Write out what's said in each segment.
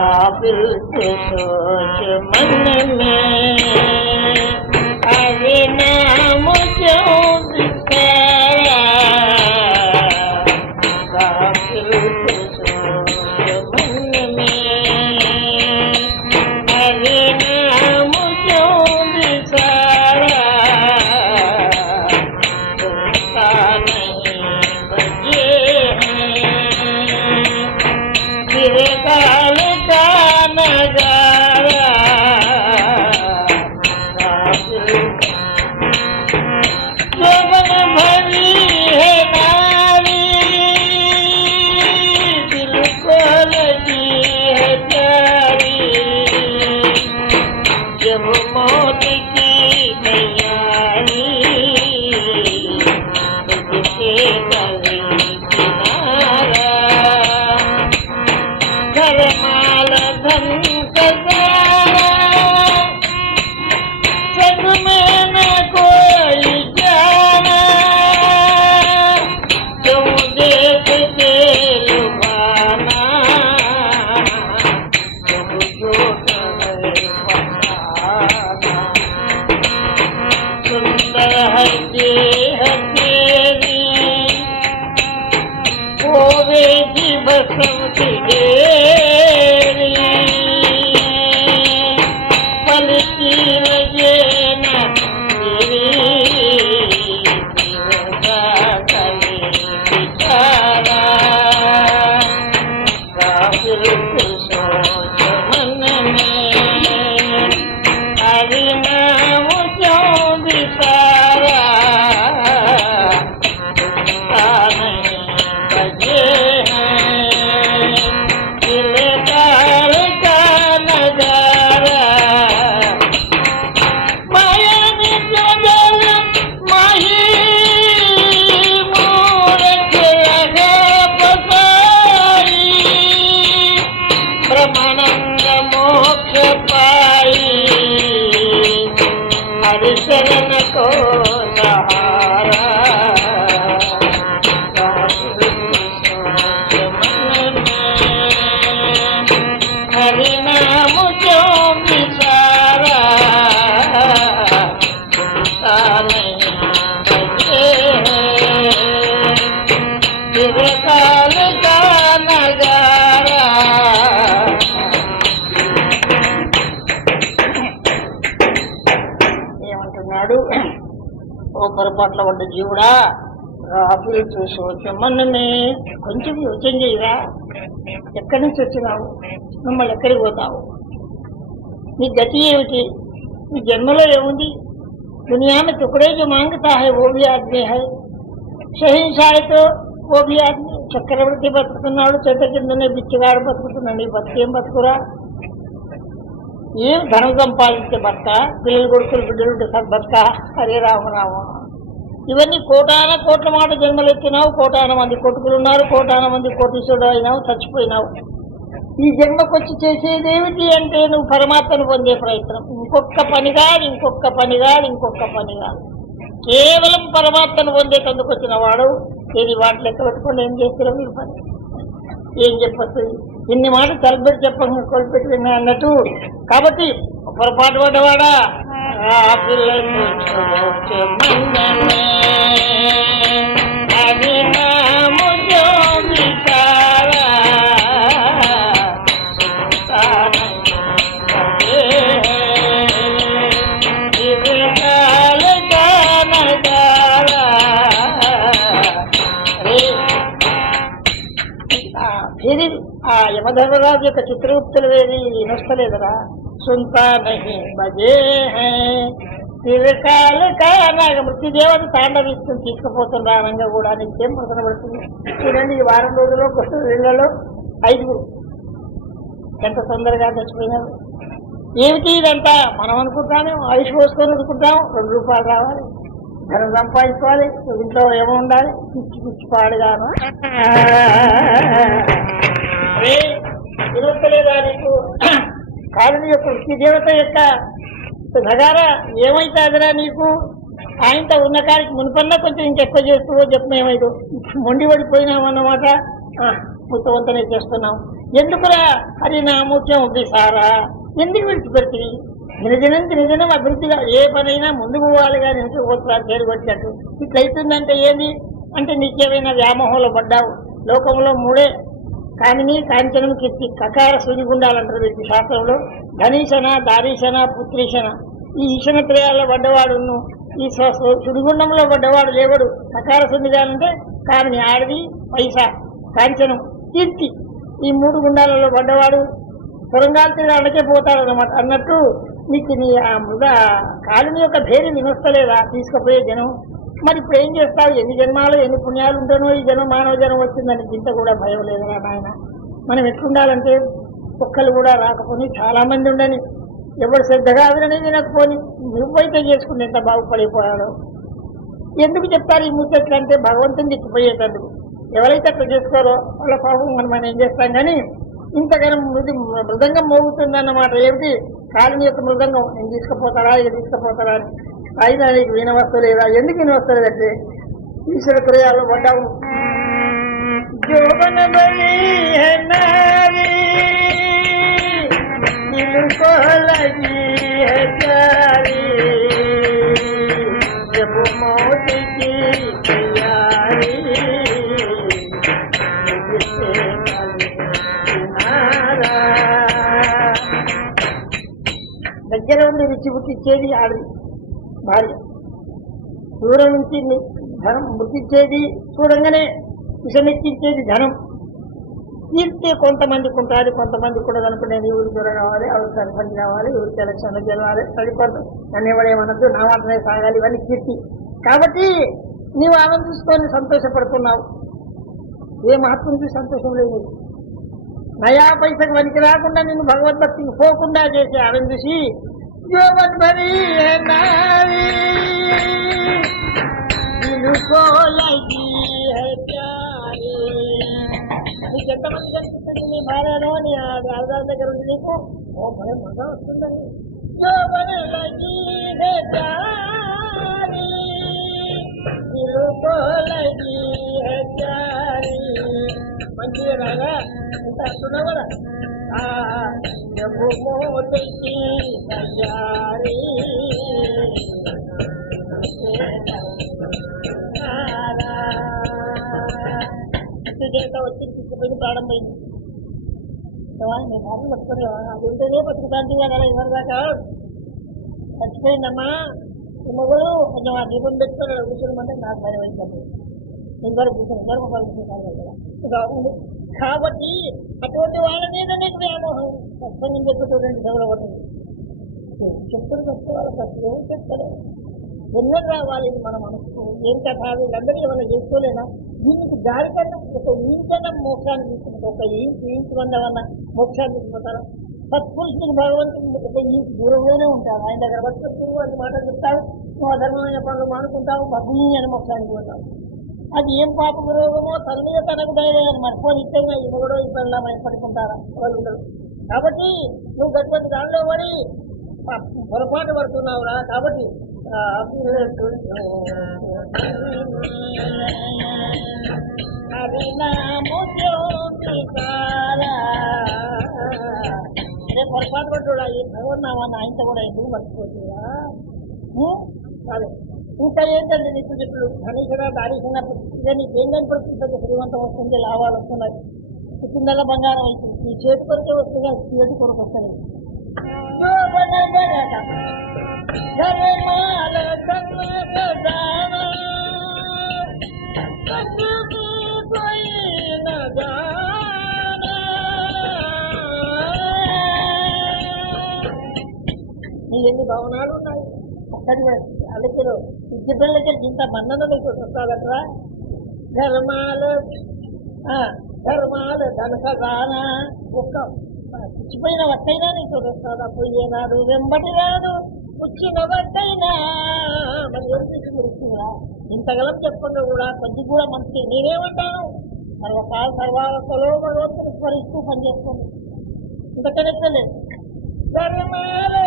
काबिल से सोच मन में अरे नाम क्यों बिसारा काबिल से सोच मन में अरे नाम क्यों बिसारा सुनता नहीं बजे हैं काल का नजारा जोबन भरी है नारी दिल को लगी है प्यारी जब मौत की तैयारी तुझसे गली किनारा घर माल धन कसारा संग में न कोई जाना क्यों देख के लुभाना जब झूठ है फसाना सुंदर है देह तेरी होवेगी बसंत डेरी पलकी लगे न तेरी दिवसा गले बिचारा काबिल से सोच मन में अरे नाम क्यों बिसारा सुनता नहीं बजे हैं दिल काल का नजारा माया में जगल माही मूरत लगे बसाई ब्रह्मानंद मोक्ष पाई हरि शरण को सहारा हरि नाम क्यों बिसारा सुनता नहीं बजे हैं फिर काल का नजारा ఏమంటున్నాడు ఓ పొరపాట్ల పడ్డ జీవుడా రాబులు చూసి మనమే కొంచెం యోచన చేయరా ఎక్కడి నుంచి వచ్చినావు మమ్మల్ని ఎక్కడికి పోతావు నీ గతి ఏమిటి నీ జన్మలో ఏముంది दुनिया में टुकड़े जो मांगता है वो भी आदमी है शहंशाह तो वो भी आदमी చక్రవర్తి బతుకుతున్నాడు చెట్ట కిందనే బిచ్చగాడు బతుకుతున్నాడు నీ బతికేం బతుకురా ఏం ధనం సంపాదించే బతక పిల్లలు కొడుకులు బిడ్డలు బతక హరే రామరామ ఇవన్నీ కోటాన కోట్ల మాట జన్మలెత్తినావు కోటాన మంది కొట్టుకులు ఉన్నారు కోటాన మంది కోటీశ్వరుడు అయినావు చచ్చిపోయినావు ఈ జన్మకొచ్చి చేసేదేమిటి అంటే నువ్వు పరమాత్మను పొందే ప్రయత్నం ఇంకొక పని కాదు ఇంకొక పని కాదు ఇంకొక పని కాదు కేవలం పరమాత్మను పొందేటందుకు వచ్చిన వాడు ఏది వాటి లెక్క పెట్టుకొని ఏం చేస్తారో మీరు పని ఏం చెప్పచ్చు ఇన్ని మాట తలపెట్టి చెప్పండి కొలిపెట్టి విన్నా అన్నట్టు కాబట్టి పొరపాటు పడ్డవాడా అది నాము ఆ యమధర్మరాజు యొక్క చిత్రగుప్తులు వేది నొస్తలేదరా సుంతా నహి బజే తిరకాల కానాగ మృత్యుదేవత తాండవిస్తుంది తీసుకుపోతున్న రంగా కూడా నిత్యం పక్కన పడుతుంది చూడండి ఈ వారం రోజుల్లో ఇళ్లలో 5 ఎంత తొందరగా చచ్చిపోయినారు ఏమిటి ఇదంతా మనం అనుకుంటానే ఆయుష్ పోసుకొని అనుకుంటాం 2 రూపాయలు రావాలి ధనం సంపాదించుకోవాలి ఇంట్లో ఏమో ఉండాలి పిచ్చి పిచ్చి పాడుగాను వినొస్తలేదా నీకు కాదు యొక్క వృత్తిదేవత యొక్క నగారా ఏమైతుందిరా నీకు ఆయనతో ఉన్న కాడికి మునుపన్నా కొంచెం ఇంకెక్కువ చేస్తూ చెప్పమేమైదు మొండి పడిపోయినామన్నమాట మొత్తం అంతనే చేస్తున్నాం ఎందుకురా హరినామూర్త్యం సారా ఎందుకు విడిచిపెడుతుంది? దినదినం అభివృద్ధిగా ఏ పనైనా ముందుకు పోవాలి కానీ వెనుక పోతున్నారు పేరు వచ్చినట్టు. ఇట్లయితుందంటే ఏంది అంటే నీకేమైనా వ్యామోహంలో పడ్డావు. లోకంలో మూడే కామిని కాంచనం కీర్తి కకార సుడిగుండాలంటారు వీటి శాస్త్రంలో. ధనీశన దారీశన పుత్రీశన. ఈ ఈశనత్రయాల్లో పడ్డవాడును ఈ సుడిగుండంలో పడ్డవాడు లేవడు. కకార సుడిగాలంటే కామిని ఆడది, పైసా, కాంచనం, కీర్తి. ఈ మూడు గుండాలలో పడ్డవాడు సొరంగాలు తిరగడానికే పోతాడనమాట. అన్నట్టు నీకు నీ ఆ కాలుని యొక్క భేరి వినొస్తలేదా తీసుకుపోయే జనం? మరి ఇప్పుడు ఏం చేస్తావు? ఎన్ని జన్మాలు ఎన్ని పుణ్యాలు ఉంటానో ఈ జనం మానవ జనం వచ్చిందని ఇంత కూడా భయం లేదురా నాయన. మనం ఎట్లుండాలంటే ఒక్కళ్ళు కూడా రాకపోని చాలా మంది ఉండని, ఎవరు శ్రద్ధగా అదనని వినకపోని నువ్వైతే చేసుకుని ఎంత బాగుపడిపోయాడో. ఎందుకు చెప్తారు ఈ ముచ్చట్లు అంటే భగవంతుని దిక్కిపోయేటందుకు. ఎవరైతే అట్లా చేసుకోరో వాళ్ళ పాపం మనం ఏం చేస్తాం. కానీ ఇంతగానో మృదంగం మోగుతుందన్నమాట. ఏమిటి? కాలుని యొక్క మృదంగం నేను తీసుకుపోతారా ఇక తీసుకుపోతారా అని. అయినా నీకు వినవస్తలేదా? ఎందుకు వినవస్తలేదంటే ఈశ్వర క్రియాల్లో పడ్డావు. జోబన బలి దగ్గర ఉండి రుచి పుట్టించేది ఆడది భార్య, దూరం నుంచి ధనం ముట్టించేది, చూడంగానే విషమెక్కించేది ధనం. తీర్తే కొంతమందికి ఉంటుంది, కొంతమంది కూడా అనుకునే నీ ఊరికి దూరం కావాలి, ఎవరికి సరిపడి కావాలి, ఊరికి ఎలక్షన్లు గెలవాలి, సరిపడదు నన్ను ఎవడేమనద్దు, నా మాటనే సాగాలి, ఇవన్నీ కీర్తి. కాబట్టి నీవు ఆనందించుకొని సంతోషపడుతున్నావు. ఏ మహత్వం చూసి సంతోషం లేదు. నయా పైసకు వనికి రాకుండా నిన్ను భగవద్భక్తికి పోకుండా చేసి ఆనందించి నీకు ఎంతమంది కనిపిస్తుంది నీ భార్యలో నీ ఆధార్ దగ్గర ఉంది నీకు భయం మజా వస్తుందని. మంచిగా రాగా ఇంత అంటున్నావు కదా. చేత వచ్చి తీసుకుపోయి ప్రారంభమైంది. నేను మాటలు పట్టుకుని అది ఉంటేనే బతుకుతాంటిగా కదా ఎవరి దాకా చచ్చిపోయిందమ్మా. ఈ మొగలు కొంచెం ఆ దీపం పెట్టుకుని కూర్చోమంటే నాకు భయం అవుతుంది. ఇద్దరు కూర్చొని ఇద్దరు మొబైల్ కూర్చొని కాబట్టి అటువంటి వాళ్ళ మీద నీకు వ్యామోహం కష్టం చెప్పుకోవడానికి సెలవు పడుతుంది. చెప్పులు చెప్పుకోవాలి ఫస్ట్ ఏం చెప్తారు ఎన్నో రావాలి మన మనసుకు. ఏం కథ వీళ్ళందరికీ ఏమైనా చేసుకోలేనా? దీనికి దారి కన్నా ఒక ఇంకన్నా మోక్షాన్ని తీసుకుంటారు. ఒక ఇంచు వందవన్న మోక్షాన్ని తీసుకుంటారు. సత్పురుషునికి భగవంతుని ఒక ఇంచు దూరంలోనే ఉంటారు. ఆయన దగ్గర బతుకు అని మాట చెప్తావు, నువ్వు అధర్మమైన పనులు మానుకుంటావు, భూమి అని మోక్షానికి పోతావు. అది ఏం పాపం రోగమో తన మీద తనకు దయలేదని మర్చిపోయి ఇష్టంగా ఇవ్వడో ఇబ్బందిలా పడుకుంటారా వాళ్ళు ఉండరు. కాబట్టి నువ్వు గట్టి దానిలో పడి పొరపాటు పడుతున్నావురా. కాబట్టి అదే పొరపాటు పడ్డా ఈ భగవన్నామని ఆయనతో కూడా ఎందుకు మర్చిపోతుందా? అదే ఇంకా ఏంటంటే నీకు చెట్లు ధనీషణ దారీషణ ఇదే నీకు ఏం కనపడుతుంది? శ్రీమంతం వస్తుంది, లాభాలు వస్తున్నాయి, కిందల బంగారం అవుతుంది. నీ చేతికి వచ్చే వస్తుంది, చేతి కొరకు వస్తుంది. నీ ఎన్ని భవనాలు ఉన్నాయి అక్కడి అలకలు విద్య పిల్లలకి ఇంత మన్నన నీకు వస్తాదట్రా. ధర్మాలు ధన ఖజానా ఒక్క పుచ్చిపోయిన వట్టైనా నీకు వస్తుందా? పోయేనాడు వెంబటి రాదు వచ్చిన వట్టైనా మరి ఏం చేసి ముడుస్తుందా? ఇంతగలం చెప్పకుండా కూడా కొద్ది కూడా మంచి నేనేమంటాను సర్వకాల సర్వావస్థలో భగవంతుని స్మరిస్తూ పనిచేస్తుంది. ఇంతకనెక్కలేదు. ధర్మాలు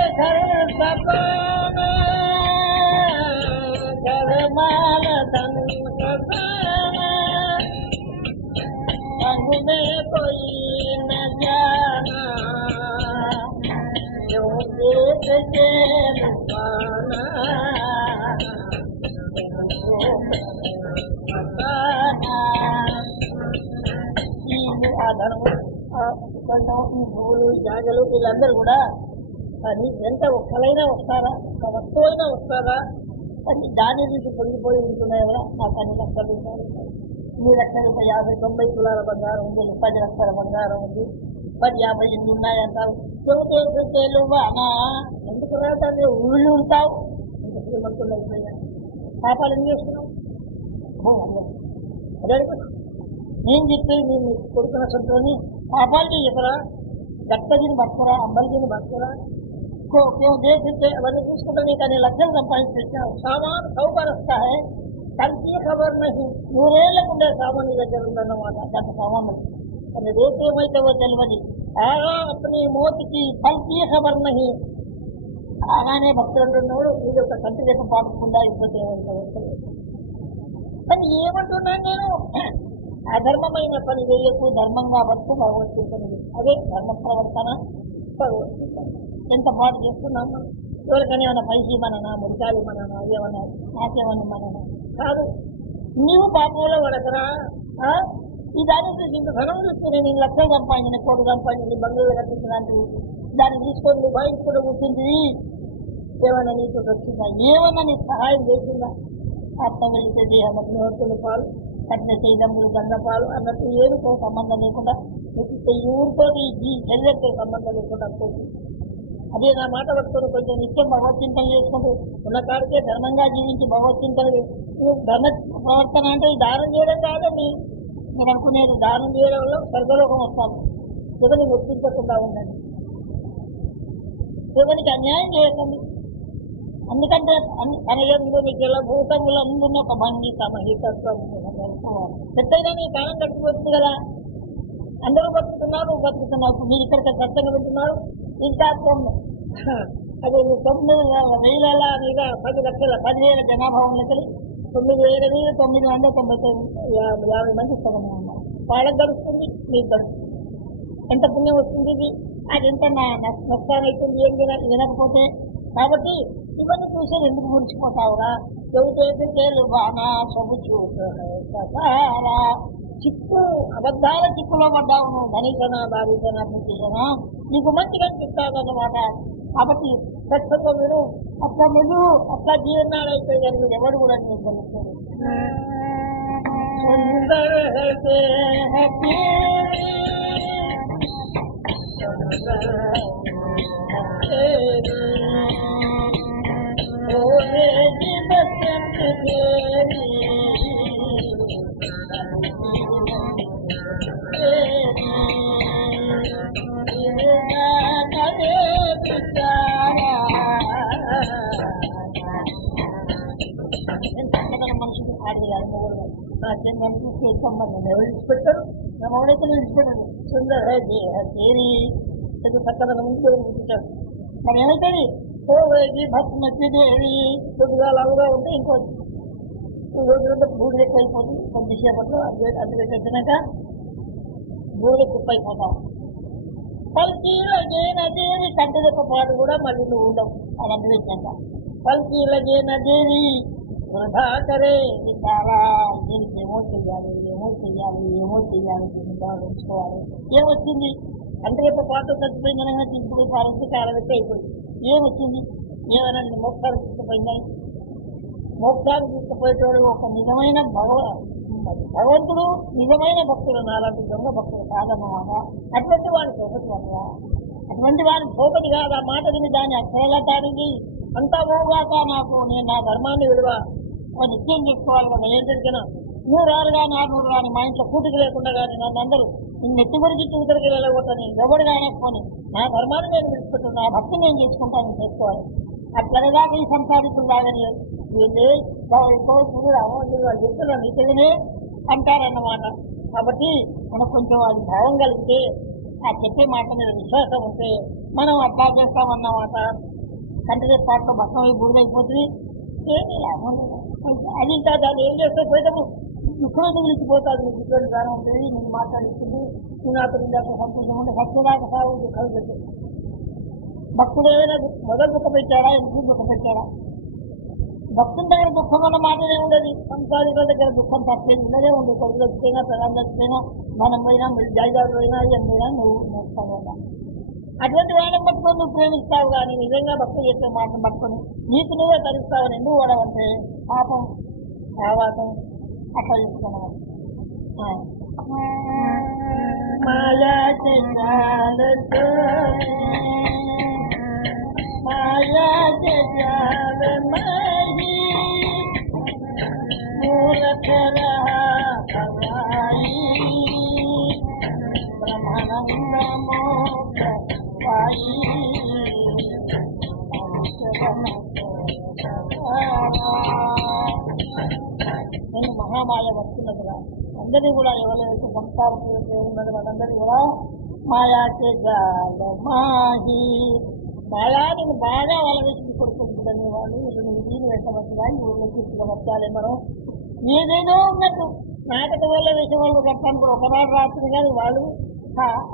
ధర్మాల ధన పోయిన ధనము, ఈ భూములు, జాగలు వీళ్ళందరూ కూడా అది ఎంత ఒక్కలైనా వస్తారా, ఒక వస్తువు అయినా వస్తారా? అది దాని నుంచి పొంగిపోయి ఉంటున్నాయి కదా. నాకు 10 లక్షలు రూపాయలు, 3 లక్షల రూపాయలు, 50, 90 తులాల బంగారం ఉంది, 10 లక్షల బంగారం ఉంది, 10, 50 ఇన్ని ఉన్నాయంటారు. అనా ఎందుకు రాదు? ఊళ్ళు ఉంటావు, ఇంత శ్రీమంతులు అయిపోయా, పాపాలు ఏం చేస్తున్నావు? అదే నేను చెప్పేది నేను కొడుకున్న సొంతని పాపాలని చెప్పరా, గట్టదిని బతుకురా, అమ్మలదిని బతుకురా, అవన్నీ చూసుకుంటే నీకు అన్ని లక్షలు సంపాదించావు. సామాన్ సౌకర్ వస్తాయి, కలిసి ఖబర్ నహి, 100 ఏళ్ళకు ఉండే సామాన్ నీ దగ్గర ఉందన్నమాట. దాంట్లో సామాన్లు అది రేపు ఏమైతావో తెలియదు. ఆగా అతని మోతికి కలిసి ఖబర్ నహి, ఆగానే భక్తులు అంటున్నాడు ఇది ఒక కంటి రేపు పాపకుండా అయిపోతే ఏమైతే. కానీ ఏమంటున్నాను నేను, అధర్మమైన పని వేయకు, ధర్మంగా బతుకు, భగవద్గీతని. అదే ధర్మ ప్రవర్తన, భగవద్గీత. ఎంత పాటు చేస్తున్నాము. ఎవరికైనా ఏమైనా పైకి మననా, ముడికాలి మననా, ఏమన్నా నాకేమన్నా మననా కాదు. నీవు పాపంలో పడకరా. ఈ దాన్ని చూసి ఇంత ధనం చూసుకుని నేను లక్షలు సంపాదించిన, కోటి సంపాదించి, బంధువులు కట్టించడానికి దాన్ని తీసుకొని నువ్వు బాయించుకుంటూ కూర్చుంది. ఏమన్నా నీకు వచ్చిందా? ఏమన్నా నీకు సహాయం చేసిందా? ఆత్మ వెళితే దేహం అగ్నిహోత్రుల పాలు, కఠిన చైదములు గంగపాలు అన్నట్టు ఏడుతో సంబంధం లేకుండా, ఊరితో ఈ శరీరంతో సంబంధం లేకుండా పోతుంది. అదే నా మాట పట్టుకొని కొంచెం నిత్యం భగవద్చింతలు చేసుకుంటూ ఉన్న కాడికే ధర్మంగా జీవించి భగవద్చింతలు. ధర్మ ప్రవర్తన అంటే దానం చేయడం కాదండి. నేను అనుకునేది దానం చేయడం వల్ల స్వర్గలోకం వస్తాను. ఎవరిని గుర్తించకుండా ఉండండి, ఎవరికి అన్యాయం చేయకండి. ఎందుకంటే అనయంలో నీకు ఎలా భూతములందున ఒక భంగి సమహితత్వం ఎట్టయినా నీ కాలం కట్టిపోతుంది కదా. అందరూ బతుకుతున్నారు, బతుకుతున్నారు. మీరు ఇక్కడికి సత్యంగా పెడుతున్నారు. ఇంకా అదే 9,000 మీద 10 లక్షల 10,000 జనాభా ఉన్నది. 9,950 మంది ఇస్తామని ఉన్నారు. వాళ్ళకి గడుస్తుంది, మీకు గడుస్తుంది. ఎంత పుణ్యం వస్తుంది ఇది? అది ఎంత నష్టాన్ని అవుతుంది ఏం వినకపోతే. కాబట్టి ఇవన్నీ చూసి ఎందుకు మురిచిపోతావురా? చెబుతేలు బాగా సొమ్ము చూసారా, చిక్కు అబద్ధాల చిక్కులో పడ్డావు నువ్వు. ధనికనా, భారీకనా, పుట్టికనా, నీకు మంచిగా చెప్తాదన్నమాట. కాబట్టి ఖచ్చితంగా మీరు అట్లా మీరు అట్లా జీవనాలు అయితే కానీ మీరు ఎవరు కూడా నేను తెలుస్తారు. మనిషికి ఆడి అనుకోకూడదు. నాకేం కనిపిస్తే సంబంధం ఎవరు విడిచిపెట్టారు? నా మౌడైతే విడిచిపెట్టాడు. సుందర తేరి చక్కదన ముందు విడిపించాడు. మరి ఏమైతుంది? భక్తి కొద్దిగా లావుగా ఉంటే ఇంకో రోజులంతా బూడి ఎక్కువ అయిపోతుంది. కొద్దిసేపట్లో అది పెట్టినాక బూడి కుప్ప అయిపోతావు. పల్కీలజేనదేవి కంటిదొక్క పాటు కూడా మళ్ళీ నువ్వు ఉండవు. అది అందువచ్చాక పల్కీలజేనదేవి వృధా కరే చాలా దీనికి ఏమో చెయ్యాలి ఉంచుకోవాలి. ఏమొచ్చింది? కంటిదొక్క పాటు చచ్చిపోయిందనగా తీసుకుపోయి పారేసి కాలబెట్టి అయిపోయింది. ఏమొచ్చింది? ఏమైనా మోక్షాలు తీసుకుపోయిందని? మోక్షాలు తీసుకుపోయేటోడు ఒక నిజమైన భగవంతుడు, నిజమైన భక్తుడు, నాలాంటి దొంగ భక్తుడు కాదన్నమాట. అటువంటి వాడు సోపతి కాదుగా, అటువంటి వాడు సోపతి కాదు. ఆ మాట విని దాన్ని అక్షరలతానికి అంతా పోగాక నాకు నేను నా ధర్మాన్ని విలువ నిత్యం చేసుకోవాలి కదా. ఏంటంటే 100 కానీ 600 కానీ మా ఇంట్లో కూటికి లేకుండా కానీ నన్ను అందరూ నేను నెత్తి గురించి చూతరికి వెళ్ళగొట్టని ఎవరు కానకపోని నా ధర్మాన్ని నేను విడిచిపెట్టాను, నా భక్తి నేను చేసుకుంటాను చేసుకోవాలి. అట్లనేదాకా ఈ సంసారికులు లాగని వాళ్ళు చెప్తున్నా నిజమే అంటారన్నమాట. కాబట్టి మనకు కొంచెం అది భావం కలిగితే, ఆ చెప్పే మాట మీద విశ్వాసం ఉంటే మనం అట్లా చేస్తామన్నమాట. కంటి పాటలో భక్తం బూడిదైపోతుంది. ఏమీ లాభం అది. ఇంకా దాన్ని ఏం చేస్తే పోయేటప్పుడు ఇప్పుడు నిలిచిపోతాది. నీకు ఇటువంటి దానం ఉంటుంది, నేను మాట్లాడిస్తుంది, నేను అతని దాకా సంతోషం ఉంటే సత్యదాకా సాగు దుఃఖాలు పెట్టాడు. భక్తుడు ఏదైనా మొదలు దుఃఖ పెట్టాడా, ఎందుకు దుఃఖ పెట్టాడా? భక్తుల దగ్గర దుఃఖం అన్న మాటనే ఉండదు. సంసారికుల దగ్గర దుఃఖం తప్పేది ఉండదే ఉండదు. కొడుకు వచ్చిపోయినా ప్రధానం వచ్చిపోయినా మనం పోయినా జాయిదారు పోయినా ఏం పోయినా నువ్వు నేర్చుతావు కదా. అటువంటి వాళ్ళని పట్టుకొని నువ్వు ప్రేమిస్తావు కానీ నిజంగా భక్తులు చెప్పే మాటను పట్టుకొని నీకు నువ్వే తరిస్తావని ఎందుకు వాడవంటే పాపం భావాతం అట్లా చెప్తున్నావు. మాయా మాయా మూలక నేను మహామాయ వస్తున్నదిగా అందరినీ కూడా ఎవరైతే సంస్కారం ఉన్నది వాళ్ళందరినీ కూడా మాయాకే జాల మాహి మాయా నేను బాగా వాళ్ళ వేసి కొడుకుంటుందని వాళ్ళు వీళ్ళు పెట్టవచ్చుగా ఈ ఊళ్ళో తీసుకుని వచ్చాలి మనం ఏదేదో ఉన్నట్టు నాకటి వల్ల వేసే వాళ్ళు కట్టాను కూడా ఒకనాడు రాత్రి కానీ వాళ్ళు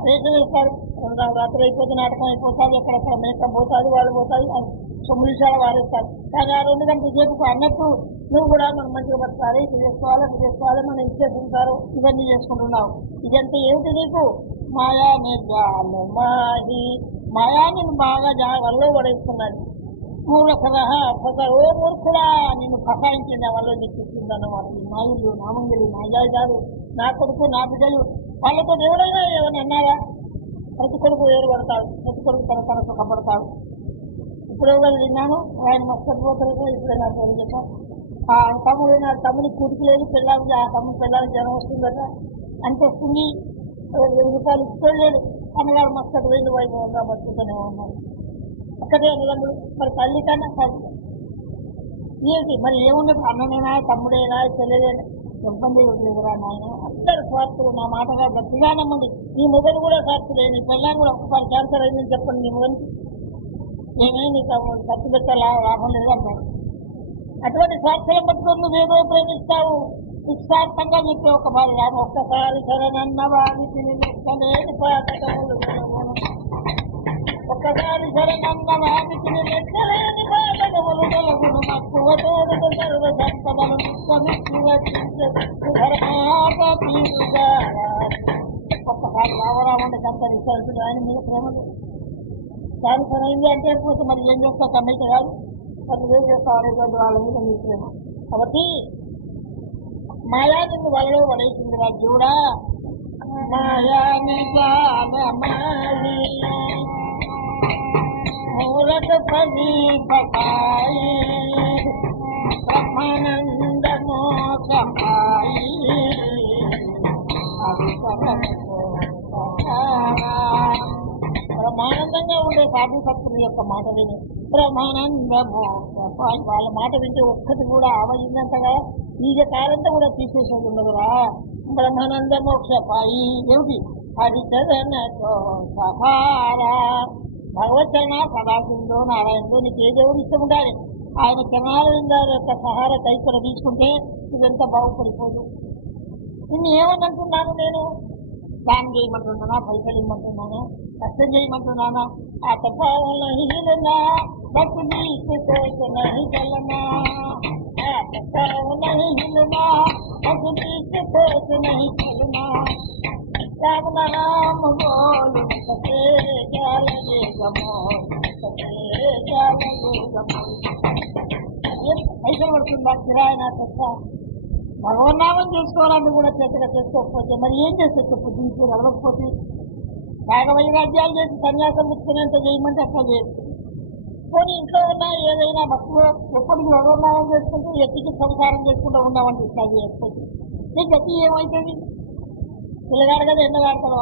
రేట్లు వేస్తారు. 2 నాడు రాత్రి అయిపోతే నాటకం అయిపోతుంది, ఎక్కడెక్కడ మేకం పోతుంది, వాళ్ళు పోతాయి, సొమ్మిషాలు వారేస్తారు. కానీ ఆ 2 గంటల సేపు అన్నట్టు నువ్వు కూడా మనం మంచిగా పడతారు, ఇది చేసుకోవాలి మనం ఇచ్చేస్తుంటారు, ఇవన్నీ చేసుకుంటున్నావు. ఇదంతా ఏమిటి నీకు మాయా నిర్జాల మాహి మాయా నేను బాగా వల్ల పడేస్తున్నాను. మూలకరహ ఓ మూర్ఖుడా నిన్ను ఫసాయించింది వల్ల నీకు ఇచ్చిందన్న వాళ్ళకి నా ఇల్లు నా మంగళి నా జాయిదారు నా కొడుకు నా బిడ్డలు వాళ్ళతో ఎవరైనా ఏమైనా అన్నారా? ప్రతి కొడుకు ఏర్పడతాడు, ప్రతి కొడుకు తన సుఖపడతాడు. ఇప్పుడు ఎవరు విన్నాను ఆయన మస్తపోతారు. ఇప్పుడే నా పేరు చెప్పాను ఆ తమ్ముని కూతురు లేదు పిల్లలకి ఆ తమ్ముడు పిల్లలకి జ్వరం వస్తుందట అంటే వస్తుంది. 2 రూపాయలు ఇచ్చుకోలేదు అన్నగారు మస్తు 2 వైభవంగా బతుకుతూనే ఉన్నారు. ఒక్కటే అన్నదమ్ముడు మరి తల్లి కన్నా తల్లి ఏంటి మరి ఏమున్నది? అన్ననేనా తమ్ముడేనా చెల్లెలేనా ఇబ్బంది లేదురా నాయన. అందరు స్వార్థులు నా మాటగా గట్టిగా నమ్మండి. నీ మొగలు కూడా స్వార్థులే, నీ పిల్లలు కూడా ఒక్కసారి క్యాన్సర్ అయిందని చెప్పండి. నీ మొగలికి ఏమేమి ఖర్చు పెట్టే లాభం లేదన్నాడు. అటువంటి స్వార్థులను పట్టుకొని నువ్వేదో ప్రేమిస్తావు. నిస్వార్థంగా చెప్పే ఒక భార్య రామ ఒక్కసారి శరణన్న వారికి లెక్కలేని పాతకములు ఒక్కసారి శరణన్న వారికి లెక్కలేని పాతకములు వెలుగును మక్కువ తోడుకు సర్వ సంపదలు తీరుగా ఒక్కసారి రామరామంటే సంతరిస్తాడు ఆయన మీద ప్రేమలు క్యాన్సర్ అయింది అంటే పోతే మరి ఏం చేస్తావు? కమ్మైతే కాదు మరి ఏం చేస్తావు అనేటువంటి వాళ్ళ మీద మీ ప్రేమ. కాబట్టి మాయా నిన్ను వలలో పడేసింది రాజుడా. మాయా నిజాలమాయి మూలక పది పకాయి బ్రహ్మానందమో సహాయి బ్రహ్మానందంగా ఉండే సాధు భక్తుల యొక్క మాట విని బ్రహ్మానందమో వాళ్ళ మాట వింటే ఒక్కటి కూడా అవయిందంతగా ఈ కాలంతో కూడా తీసేసేది ఉండదురా. బ్రహ్మానంద మోక్షపాయి ఏమిటి అది చదనతో సహారా భగవచ్చరణ సదాశివుడు నారాయణుడు నీకు ఏ దేవుడు ఇష్టం ఉండాలి. ఆయన చరణాల యొక్క సహార కైకొడ తీసుకుంటే ఇదంతా బాగుపడిపోదు. నిన్ను ఏమనంటున్నాను నేను? దానం చేయమంటున్నానా? పైసలు ఇవ్వమంటున్నానా? కష్టం చేయమంటున్నానా? ఆ తప్పనా బస్సు నహి చలనా नहीं हिलना अग्नि से सोच नहीं चलना राम नाम बोल सके क्या लगेगा मोल सके क्या लगेगा मोल ऐसा पడుతుందా? కిరాయినా తప్ప భగవన్నామం చేసుకోవాలని కూడా చేతగా చేసుకోకపోతే మరి ఏం చేస్తే చెప్పు? దీనికి అలవకపోతే రాగవైరాజ్యాలు చేసి సన్యాసం ముట్టుకునేంత చేయమంటే అట్లా చేస్తుంది. పోనీ ఇంట్లో ఉన్న ఏదైనా భక్తులు ఎప్పటికీ భగవన్నామం చేసుకుంటూ ఎత్తికి సంసారం చేసుకుంటూ ఉన్నామంటే ఇట్లా చేయకపోతే నీ గతి ఏమవుతుంది? పిల్లగాడు కదా ఎండగాడతాడు,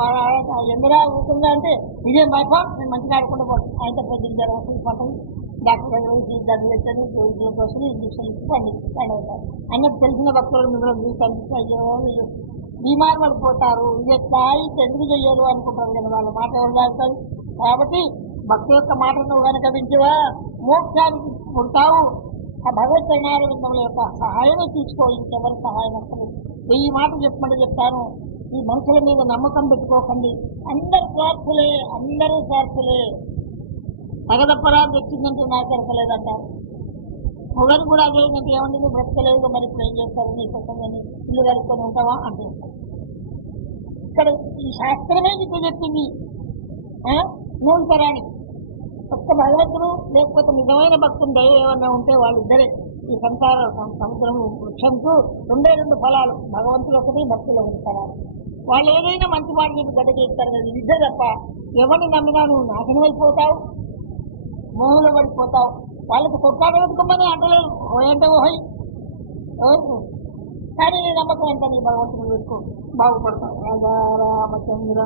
ఎండగా ఊరుకుందా అంటే ఇదేం భయపా నేను మంచిగా ఆడుకుంటూ పోతాను. ఆయనతో పెద్ద జ్వరం వస్తుంది పట్టదు డాక్టర్ దగ్గర దగ్గర పెట్టని వస్తుంది ఇంజక్షన్ ఇచ్చి పండిస్తారు అన్నట్టు తెలిసిన భక్తులు మిమ్మల్ని చూసి అయ్యో బీమారు పడిపోతారు. ఇది ఎట్లా ఇది ఎందుకు చెయ్యరు అనుకుంటారు కదా, వాళ్ళ మాట ఉండాలి. కాబట్టి భక్తి యొక్క మాటను నువ్వు కనుక వింటివా మోక్షానికి ఉంటావు. ఆ భగవత్ చరణారవిందముల యొక్క సహాయమే తీసుకో, ఇంకెవరి సహాయం వస్తుంది. 1000 మాటలు చెప్పమంటే చెప్తాను. ఈ మనుషుల మీద నమ్మకం పెట్టుకోకండి. అందరూ స్వార్థులే. తగదప్పరాలు వచ్చిందంటే నాకు ఎరకలేదంటారు. మొగని కూడా అదే నీకు ఏమంటే నువ్వు బ్రతకలేదు మరి ఇప్పుడు ఏం చేస్తారు నీ సొంతంగాని ఇల్లు కలుపుకొని ఉంటావా అంటే ఇక్కడ ఈ శాస్త్రమే నీకు చెప్పింది మూడు తరానికి ఒక్క భగవంతుడు లేకపోతే నిజమైన భక్తులు దైవం ఏమన్నా ఉంటే వాళ్ళిద్దరే ఈ సంసార సముద్రము వృక్షంకు రెండు ఫలాలు భగవంతులు ఒకటి భక్తులు ఒకటి ఫలాలు వాళ్ళు ఏదైనా మంచి మాట నీకు గడ్డ చేస్తారు కదా ఇద్దే తప్ప ఎవరిని నమ్మినా నువ్వు నాశనం అయిపోతావు మోహంలో పడిపోతావు వాళ్ళకి కొట్లాట పెట్టుకోమని అంటలేదు ఓయంటే ఓహోయ్ కానీ నీ నమ్మకం ఎంత నీ భగవంతుని పెట్టుకో బాగుపడతావు రాజా రామచంద్ర